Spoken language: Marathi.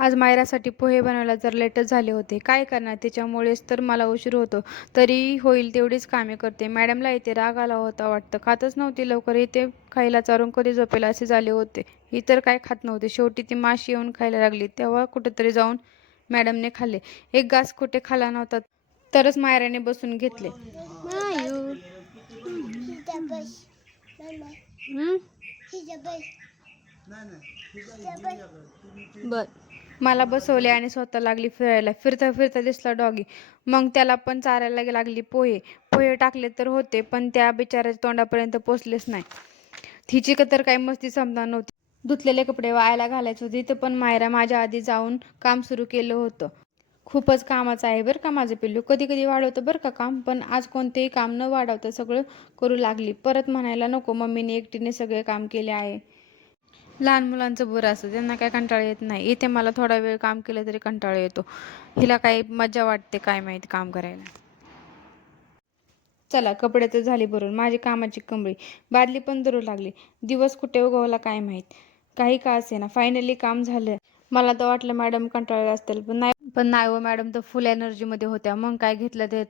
आज मायरासाठी पोहे बनवायला जर लेटच झाले होते. काय करणार, त्याच्यामुळेच तर मला उशीर होतो. तरी होईल तेवढीच कामे करते. मॅडमला इथे राग आला होता वाटतं. खातच नव्हती लवकर. इथे खायला चारून कधी झोपेल असे झाले होते. ही तर काय खात नव्हते. शेवटी ती माशी येऊन खायला लागली. तेव्हा कुठेतरी जाऊन मॅडमने खाल्ले. एक घास कुठे खाल्ला नव्हता तरच मायराने बसून घेतले. मायू बर, मला बसवले आणि स्वतः लागली फिरायला. फिरता फिरता दिसला डॉगी. मग त्याला पण चारायला लागली. पोहे पोहे टाकले तर होते, पण त्या बिचाऱ्याच्या तोंडापर्यंत पोचलेच नाही. तिची तर काही मस्ती संपणार नव्हती. धुतलेले कपडे वाळायला घालायचे होते, तर पण मायरा माझ्या आधी जाऊन काम सुरू केलं होतं. खूपच कामाचं आहे बरं का माझं पिल्लू. कधी कधी वाढवतं बरं का काम, पण आज कोणतेही काम न वाढवता सगळं करू लागली. परत म्हणायला नको मम्मीने एकटीने सगळे काम केले आहे. लहान मुलांचं बरं असतं, त्यांना काय कंटाळा येत नाही. इथे मला थोडा वेळ काम केलं तरी कंटाळा येतो. हिला काही मजा वाटते काय माहिती काम करायला. चला, कपडे तर झाली भरून. माझी कामाची कंबळी बादली पण धरू लागली. दिवस कुठे उगवला काय माहीत. काही का असेना, फायनली काम झालं. मला तर वाटलं मॅडम कंटाळले असतील, पण नाही हो, मॅडम तर फुल एनर्जीमध्ये होत्या. मग काय घेतलं ते